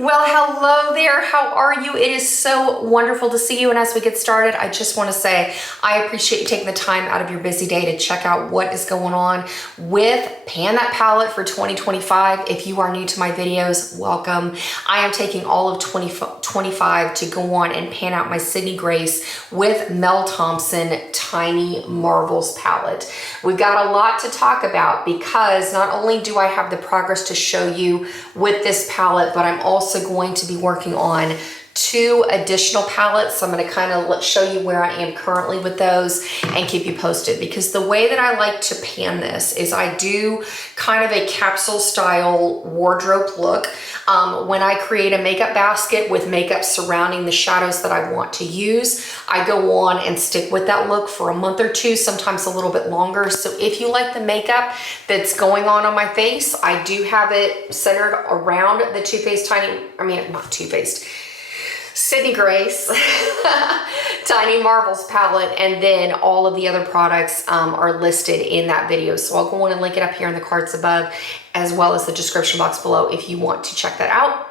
Well, hello there. How are you? It is so wonderful to see you. And as we get started, I just want to say I appreciate you taking the time out of your busy day to check out what is going on with Pan That Palette for 2025. If you are new to my videos, welcome. I am taking all of 2025 to go on and pan out my Sydney Grace with Mel Thompson Tiny Marvels palette. We've got a lot to talk about because not only do I have the progress to show you with this palette, but I'm also going to be working on 2 additional palettes. So I'm going to kind of show you where I am currently with those and keep you posted, because the way that I like to pan this is I do kind of a capsule style wardrobe look. When I create a makeup basket with makeup surrounding the shadows that I want to use, I go on and stick with that look for a month or 2, sometimes a little bit longer. So if you like the makeup that's going on my face, I do have it centered around the Sydney Grace Tiny Marvels palette, and then all of the other products are listed in that video. So I'll go on and link it up here in the cards above, as well as the description box below if you want to check that out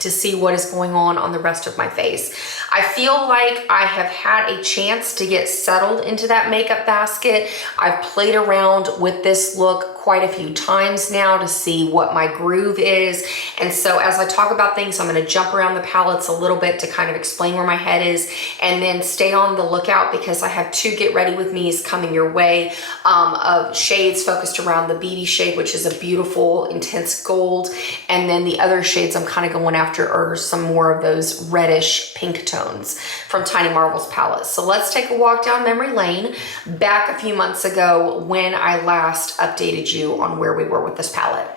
to see what is going on the rest of my face. I feel like I have had a chance to get settled into that makeup basket. I've played around with this look quite a few times now to see what my groove is. And so as I talk about things, I'm going to jump around the palettes a little bit to kind of explain where my head is, and then stay on the lookout because I have 2 get ready with me's coming your way of shades focused around the BB shade, which is a beautiful intense gold. And then the other shades I'm kind of going after are some more of those reddish pink tones from Tiny Marvels palette. So let's take a walk down memory lane back a few months ago when I last updated you on where we were with this palette.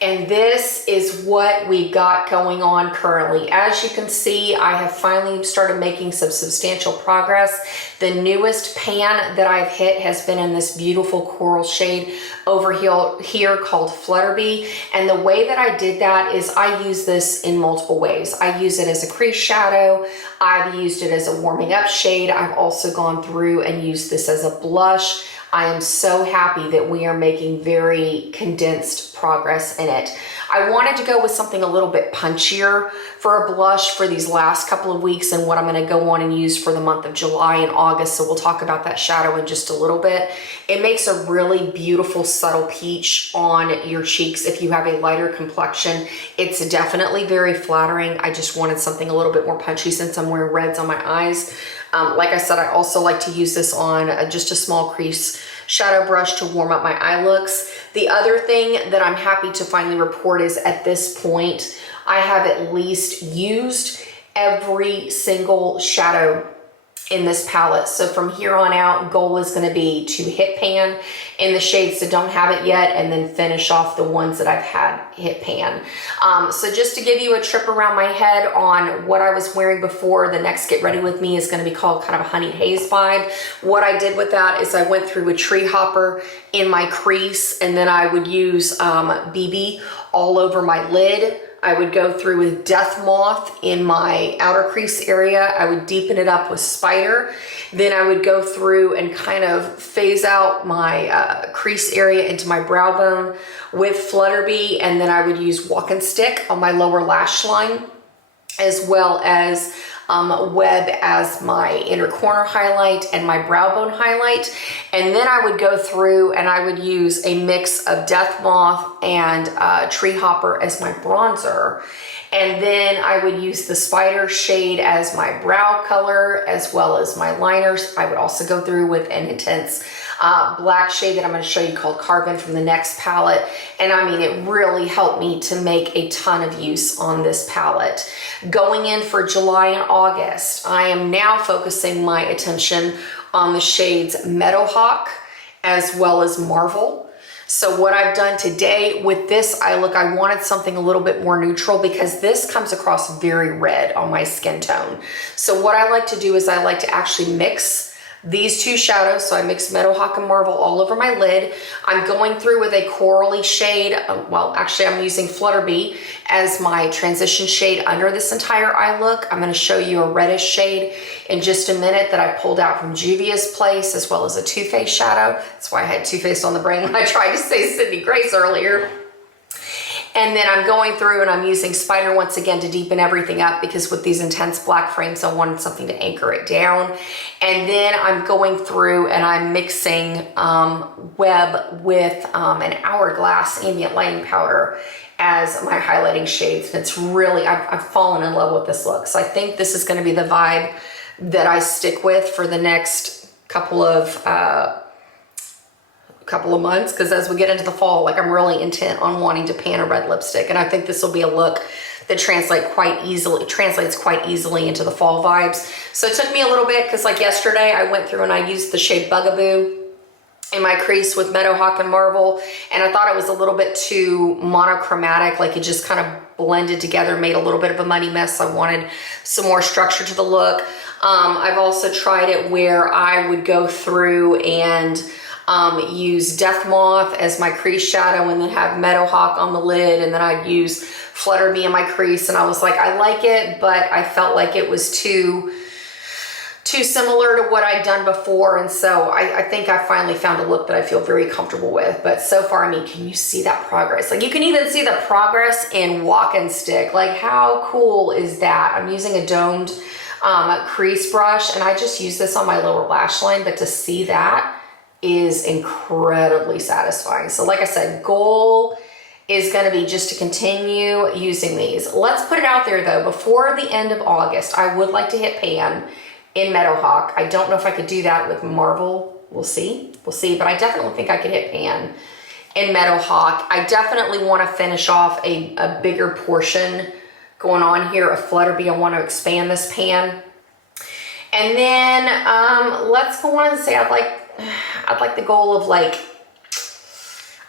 And this is what we've got going on currently. As you can see, I have finally started making some substantial progress. The newest pan that I've hit has been in this beautiful coral shade over here called Flutterby. And the way that I did that is I use this in multiple ways. I use it as a crease shadow. I've used it as a warming up shade. I've also gone through and used this as a blush. I am so happy that we are making very condensed progress in it. I wanted to go with something a little bit punchier for a blush for these last couple of weeks, and what I'm going to go on and use for the month of July and August. So we'll talk about that shadow in just a little bit. It makes a really beautiful subtle peach on your cheeks if you have a lighter complexion. It's definitely very flattering. I just wanted something a little bit more punchy since I'm wearing reds on my eyes. Like I said, I also like to use this on just a small crease shadow brush to warm up my eye looks. The other thing that I'm happy to finally report is at this point, I have at least used every single shadow in this palette. So from here on out, goal is going to be to hit pan in the shades that don't have it yet, and then finish off the ones that I've had hit pan. So just to give you a trip around my head on what I was wearing before, the next Get Ready With Me is going to be called kind of a honeyed haze vibe. What I did with that is I went through a tree hopper in my crease, and then I would use BB all over my lid. I would go through with Death Moth in my outer crease area. I would deepen it up with Spider. Then I would go through and kind of phase out my crease area into my brow bone with Flutterby. And then I would use Walk and Stick on my lower lash line, as well as Web as my inner corner highlight and my brow bone highlight. And then I would go through and I would use a mix of Death Moth and Tree Hopper as my bronzer. And then I would use the Spider shade as my brow color, as well as my liners. I would also go through with an intense black shade that I'm going to show you called Carbon from the next palette. And I mean, it really helped me to make a ton of use on this palette. Going in for July and August, I am now focusing my attention on the shades Meadowhawk as well as Marvel. So what I've done today with this eye look, I wanted something a little bit more neutral because this comes across very red on my skin tone. So what I like to do is I like to actually mix these two shadows. So I mixed Meadowhawk and Marvel all over my lid. I'm going through with a corally shade. Well, actually I'm using Flutterby as my transition shade under this entire eye look. I'm going to show you a reddish shade in just a minute that I pulled out from Juvia's Place, as well as a Too Faced shadow. That's why I had Too Faced on the brain when I tried to say Sydney Grace earlier. And then I'm going through and I'm using Spider once again to deepen everything up, because with these intense black frames, I wanted something to anchor it down. And then I'm going through and I'm mixing Web with an Hourglass ambient lighting powder as my highlighting shades. And it's really, I've fallen in love with this look. So I think this is going to be the vibe that I stick with for the next couple of months, because as we get into the fall, like, I'm really intent on wanting to pan a red lipstick, and I think this will be a look that translates quite easily into the fall vibes. So it took me a little bit, because like yesterday I went through and I used the shade Bugaboo in my crease with Meadowhawk and Marvel, and I thought it was a little bit too monochromatic, like it just kind of blended together, made a little bit of a muddy mess. I wanted some more structure to the look. I've also tried it where I would go through and use Death Moth as my crease shadow, and then have Meadowhawk on the lid, and then I'd use Flutterby in my crease. And I was like, I like it, but I felt like it was too similar to what I'd done before. And so I think I finally found a look that I feel very comfortable with. But so far, I mean, can you see that progress? Like, you can even see the progress in Walk and Stick. Like, how cool is that? I'm using a domed crease brush, and I just use this on my lower lash line, but to see that is incredibly satisfying. So like I said, goal is going to be just to continue using these. Let's put it out there though, before the end of August, I would like to hit pan in Meadowhawk. I don't know if I could do that with Marvel. We'll see, but I definitely think I could hit pan in Meadowhawk. I definitely want to finish off a bigger portion going on here of Flutterby. I want to expand this pan. And then let's go on and say I'd like the goal of, like,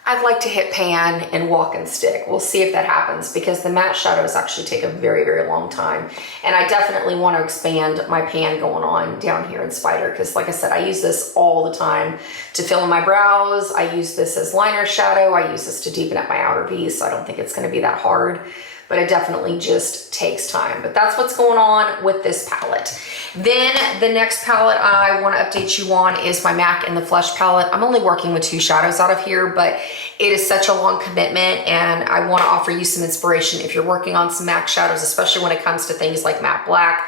I'd like to hit pan and Walk and Stick. We'll see if that happens, because the matte shadows actually take a very, very long time. And I definitely want to expand my pan going on down here in Spider, because like I said, I use this all the time to fill in my brows. I use this as liner shadow. I use this to deepen up my outer V, so I don't think it's going to be that hard, but it definitely just takes time. But that's what's going on with this palette. Then the next palette I want to update you on is my MAC in the Flesh palette. I'm only working with 2 shadows out of here, but it is such a long commitment, and I want to offer you some inspiration if you're working on some MAC shadows, especially when it comes to things like matte black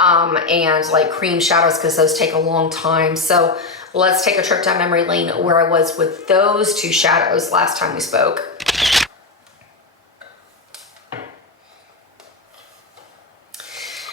and like cream shadows, because those take a long time. So let's take a trip down memory lane where I was with those 2 shadows last time we spoke.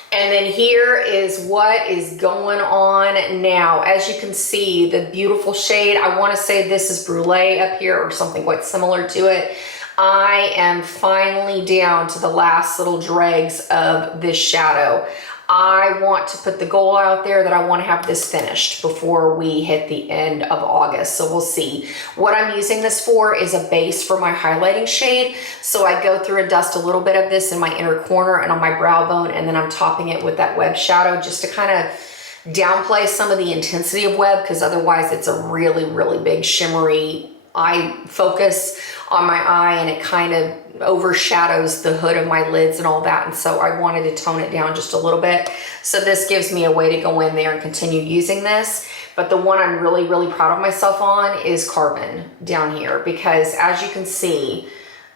And then here is what is going on now. As you can see, the beautiful shade, I want to say this is Brulee up here, or something quite similar to it. I am finally down to the last little dregs of this shadow. I want to put the goal out there that I want to have this finished before we hit the end of August. So we'll see. What I'm using this for is a base for my highlighting shade. So I go through and dust a little bit of this in my inner corner and on my brow bone, and then I'm topping it with that Web shadow just to kind of downplay some of the intensity of Web, because otherwise it's a really, really big shimmery eye focus on my eye, and it kind of overshadows the hood of my lids and all that. And so I wanted to tone it down just a little bit. So this gives me a way to go in there and continue using this. But the one I'm really, really proud of myself on is Carbon down here, because as you can see,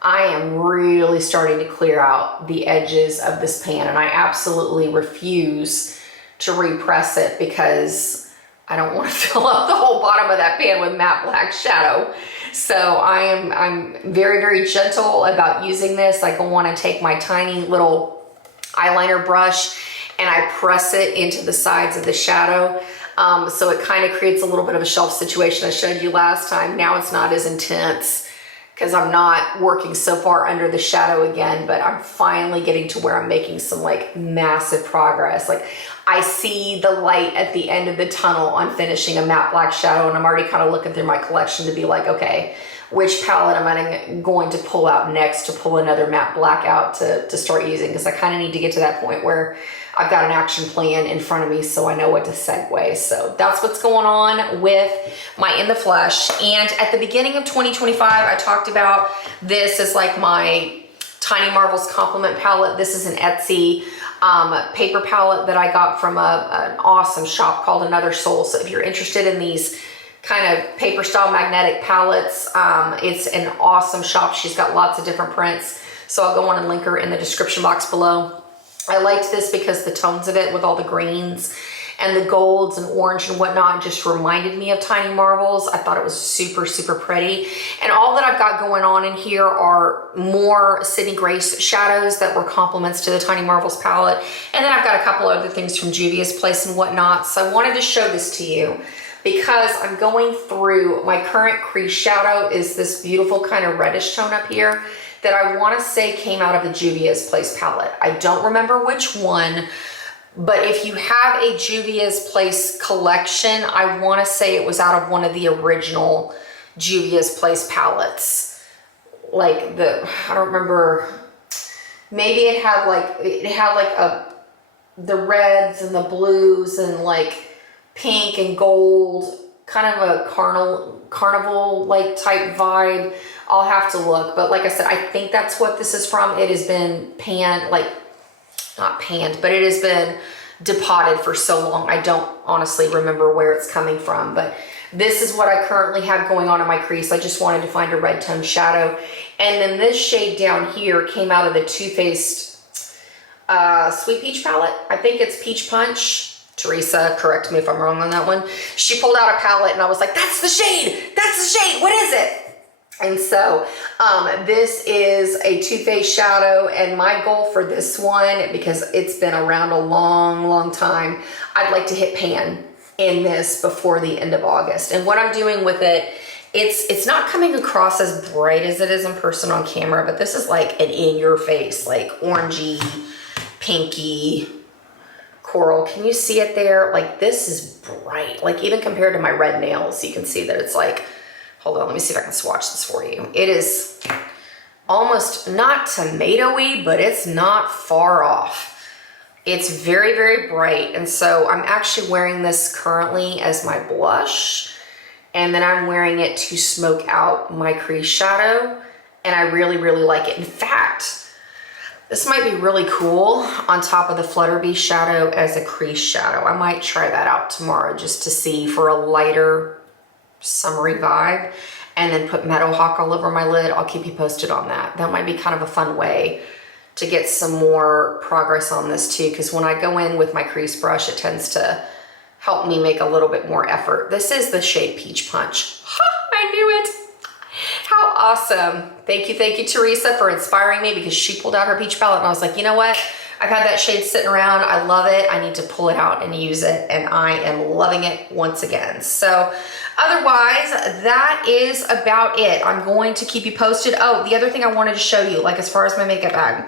I am really starting to clear out the edges of this pan, and I absolutely refuse to repress it, because I don't want to fill up the whole bottom of that pan with matte black shadow. So I'm very, very gentle about using this. I go on and take my tiny little eyeliner brush and I press it into the sides of the shadow. So it kind of creates a little bit of a shelf situation I showed you last time. Now it's not as intense because I'm not working so far under the shadow again, but I'm finally getting to where I'm making some like massive progress. Like, I see the light at the end of the tunnel on finishing a matte black shadow, and I'm already kind of looking through my collection to be like, okay, which palette am I going to pull out next to pull another matte black out to start using, because I kind of need to get to that point where I've got an action plan in front of me so I know what to segue. So that's what's going on with my In the Flesh. And at the beginning of 2025, I talked about this as like my Tiny Marvels Compliment palette. This is an Etsy paper palette that I got from an awesome shop called Another Soul. So if you're interested in these kind of paper style magnetic palettes, it's an awesome shop. She's got lots of different prints. So I'll go on and link her in the description box below. I liked this because the tones of it with all the greens and the golds and orange and whatnot just reminded me of Tiny Marvels. I thought it was super, super pretty. And all that I've got going on in here are more Sydney Grace shadows that were compliments to the Tiny Marvels palette. And then I've got a couple other things from Juvia's Place and whatnot. So I wanted to show this to you because I'm going through my current crease shadow is this beautiful kind of reddish tone up here that I want to say came out of the Juvia's Place palette. I don't remember which one, but if you have a Juvia's Place collection, I want to say it was out of one of the original Juvia's Place palettes. Like I don't remember, maybe it had like the reds and the blues and like pink and gold, kind of a carnival like type vibe. I'll have to look, but like I said, I think that's what this is from. It has been not panned, but it has been depotted for so long. I don't honestly remember where it's coming from, but this is what I currently have going on in my crease. I just wanted to find a red tone shadow. And then this shade down here came out of the Too Faced Sweet Peach palette. I think it's Peach Punch. Teresa, correct me if I'm wrong on that one. She pulled out a palette and I was like, that's the shade. That's the shade. What is it? And so this is a Too Faced shadow, and my goal for this one, because it's been around a long, long time, I'd like to hit pan in this before the end of August. And what I'm doing with it, it's not coming across as bright as it is in person on camera, but this is like an in-your-face, like orangey, pinky, coral. Can you see it there? Like this is bright, like even compared to my red nails, you can see that it's like, hold on, let me see if I can swatch this for you. It is almost not tomatoey, but it's not far off. It's very, very bright. And so I'm actually wearing this currently as my blush. And then I'm wearing it to smoke out my crease shadow. And I really, really like it. In fact, this might be really cool on top of the Flutterby shadow as a crease shadow. I might try that out tomorrow just to see for a lighter summery vibe, and then put Meadowhawk all over my lid. I'll keep you posted on that. That might be kind of a fun way to get some more progress on this too, because when I go in with my crease brush, it tends to help me make a little bit more effort. This is the shade Peach Punch. Ha, I knew it. How awesome. Thank you, Teresa, for inspiring me, because she pulled out her peach palette and I was like, you know what? I've had that shade sitting around. I love it. I need to pull it out and use it, and I am loving it once again. So otherwise, that is about it. I'm going to keep you posted. Oh, the other thing I wanted to show you, like as far as my makeup bag,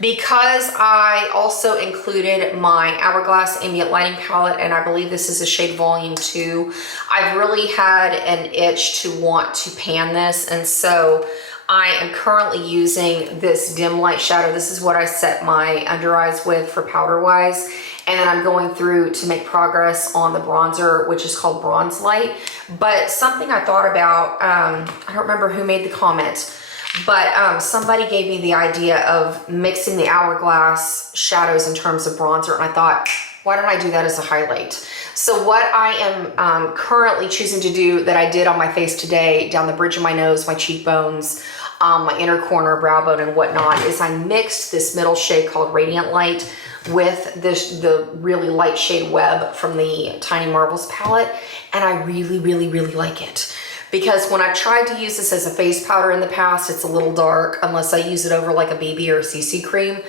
because I also included my Hourglass Ambient Lighting palette, and I believe this is a shade Volume 2. I've really had an itch to want to pan this, and so I am currently using this dim light shadow. This is what I set my under eyes with for powder wise. And then I'm going through to make progress on the bronzer, which is called Bronze Light. But something I thought about, I don't remember who made the comment, but somebody gave me the idea of mixing the Hourglass shadows in terms of bronzer. And I thought, why don't I do that as a highlight? So what I am currently choosing to do that I did on my face today, down the bridge of my nose, my cheekbones, my inner corner, brow bone and whatnot, is I mixed this middle shade called Radiant Light with the really light shade Web from the Tiny Marvels palette. And I really, really, really like it. Because when I've tried to use this as a face powder in the past, it's a little dark unless I use it over like a BB or a CC cream.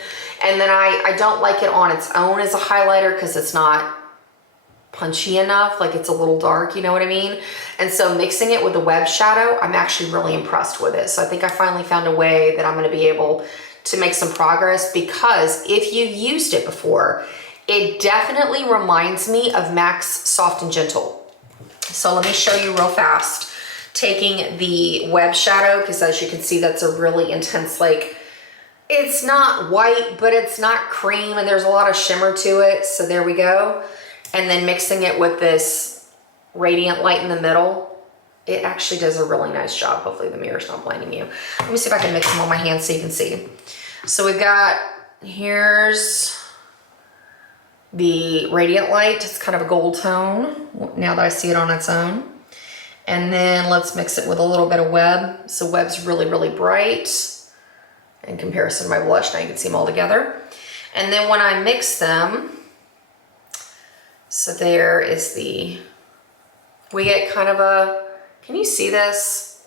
And then I don't like it on its own as a highlighter because it's not punchy enough, like it's a little dark, you know what I mean? And so mixing it with the Web shadow, I'm actually really impressed with it. So I think I finally found a way that I'm gonna be able to make some progress, because if you've used it before, It definitely reminds me of MAC's Soft and Gentle. So let me show you real fast. Taking the web shadow, because as you can see, that's a really intense, like, it's not white, but it's not cream, and there's a lot of shimmer to it. So there we go. And then mixing it with this radiant light in the middle, it actually does a really nice job. Hopefully the mirror's not blinding you. Let me see if I can mix them on my hands so you can see. So we've got, here's the radiant light. It's kind of a gold tone now that I see it on its own. And then let's mix it with a little bit of web. So web's really, really bright in comparison to my blush. Now you can see them all together. And then when I mix them, so there is the, we get kind of a, can you see this?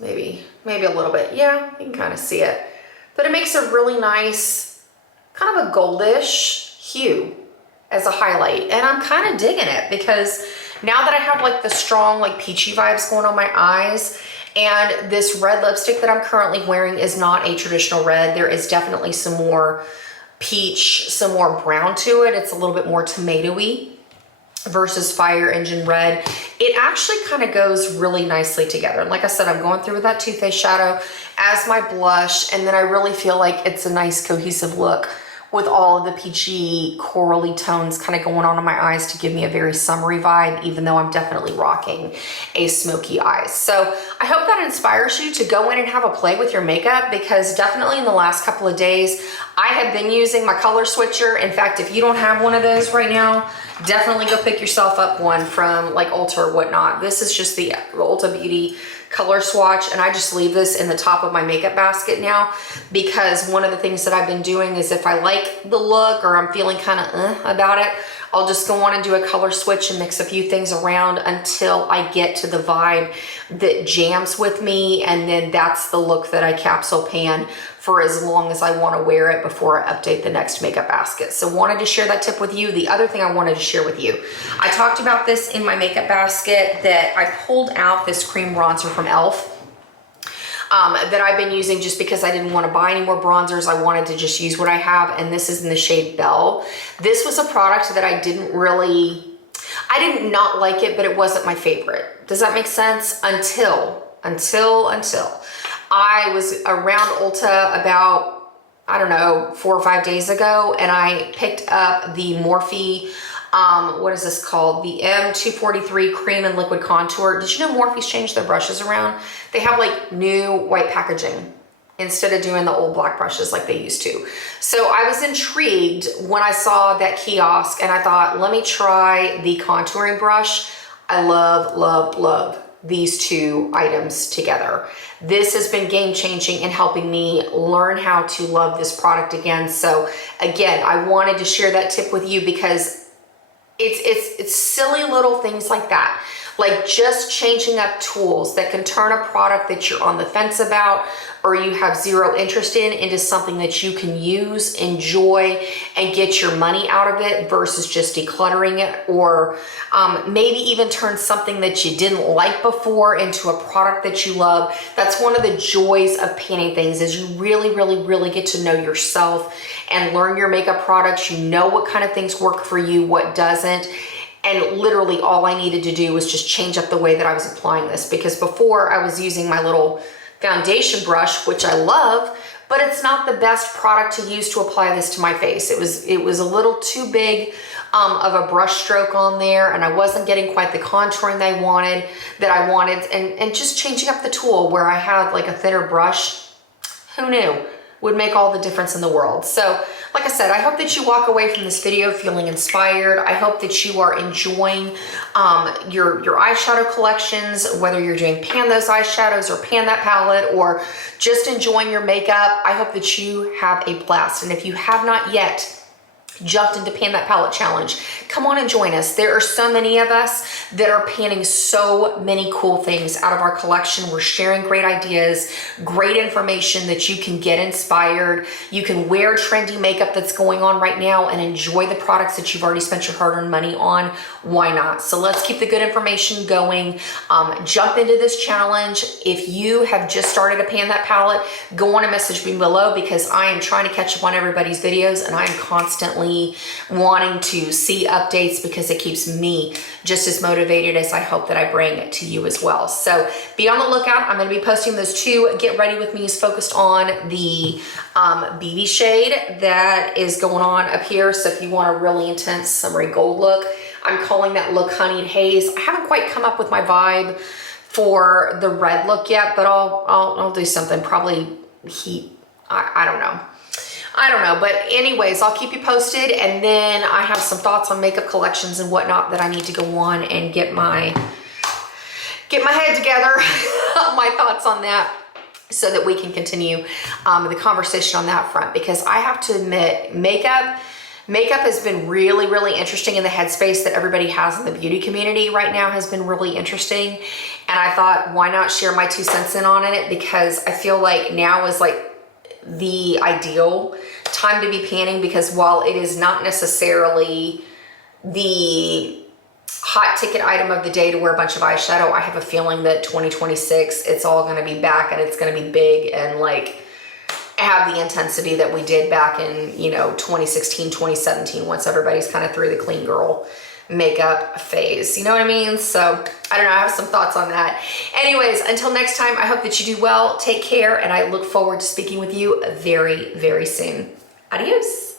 Maybe a little bit. Yeah, you can kind of see it. But it makes a really nice, kind of a goldish hue as a highlight. And I'm kind of digging it because now that I have like the strong like peachy vibes going on my eyes, and this red lipstick that I'm currently wearing is not a traditional red. There is definitely some more peach, some more brown to it. It's a little bit more tomatoey versus Fire Engine Red. It actually kind of goes really nicely together. And like I said, I'm going through with that Too Faced shadow as my blush, and then I really feel like it's a nice cohesive look with all of the peachy corally tones kind of going on in my eyes to give me a very summery vibe, even though I'm definitely rocking a smoky eyes. So I hope that inspires you to go in and have a play with your makeup, because definitely in the last couple of days, I have been using my color switcher. In fact, if you don't have one of those right now, definitely go pick yourself up one from like Ulta or whatnot. This is just the Ulta Beauty color swatch, and I just leave this in the top of my makeup basket now, because one of the things that I've been doing is if I like the look or I'm feeling kind of about it, I'll just go on and do a color switch and mix a few things around until I get to the vibe that jams with me, and then that's the look that I capsule pan for as long as I want to wear it before I update the next makeup basket. So wanted to share that tip with you. The other thing I wanted to share with you, I talked about this in my makeup basket, that I pulled out this cream bronzer from e.l.f. That I've been using just because I didn't want to buy any more bronzers. I wanted to just use what I have, and this is in the shade Belle. This was a product that I did not like it, but it wasn't my favorite. Does that make sense? Until I was around Ulta about, I don't know, 4 or 5 days ago, and I picked up the Morphe, what is this called? The M243 Cream and Liquid Contour. Did you know Morphe's changed their brushes around? They have like new white packaging instead of doing the old black brushes like they used to. So I was intrigued when I saw that kiosk, and I thought, let me try the contouring brush. I love these two items together. This has been game changing in helping me learn how to love this product again. So again, I wanted to share that tip with you because it's silly little things like that. Like just changing up tools that can turn a product that you're on the fence about or you have zero interest in into something that you can use, enjoy, and get your money out of it versus just decluttering it, or maybe even turn something that you didn't like before into a product that you love. That's one of the joys of painting things, is you really get to know yourself and learn your makeup products. You know what kind of things work for you, what doesn't. And literally all I needed to do was just change up the way that I was applying this, because before I was using my little foundation brush, which I love, but it's not the best product to use to apply this to my face. It was a little too big of a brush stroke on there, and I wasn't getting quite the contouring that I wanted, and just changing up the tool where I had like a thinner brush, who knew, would make all the difference in the world. So like I said, I hope that you walk away from this video feeling inspired. I hope that you are enjoying your eyeshadow collections, whether you're doing pan those eyeshadows or pan that palette, or just enjoying your makeup. I hope that you have a blast. And if you have not yet jumped into Pan That Palette Challenge. Come on and join us. There are so many of us that are panning so many cool things out of our collection. We're sharing great ideas, great information that you can get inspired. You can wear trendy makeup that's going on right now and enjoy the products that you've already spent your hard-earned money on. Why not? So let's keep the good information going. Jump into this challenge. If you have just started to pan that palette, go on and message me below, because I am trying to catch up on everybody's videos and I'm constantly wanting to see updates, because it keeps me just as motivated as I hope that I bring it to you as well. So be on the lookout. I'm going to be posting those two Get Ready With Me's focused on the BB shade that is going on up here. So if you want a really intense summery gold look, I'm calling that look Honeyed Haze. I haven't quite come up with my vibe for the red look yet, but I'll do something, probably heat. I don't know. I don't know, but anyways, I'll keep you posted, and then I have some thoughts on makeup collections and whatnot that I need to go on and get my head together, my thoughts on that, so that we can continue the conversation on that front, because I have to admit, makeup has been really, really interesting in the headspace that everybody has in the beauty community right now has been really interesting. And I thought, why not share my 2 cents in on it? Because I feel like now is like the ideal time to be panning, because while it is not necessarily the hot ticket item of the day to wear a bunch of eyeshadow, I have a feeling that 2026, it's all going to be back, and it's going to be big and like have the intensity that we did back in, 2016, 2017, once everybody's kind of through the clean girl makeup phase. You know what I mean? So I don't know. I have some thoughts on that. Anyways, until next time, I hope that you do well. Take care, and I look forward to speaking with you very, very soon. Adios.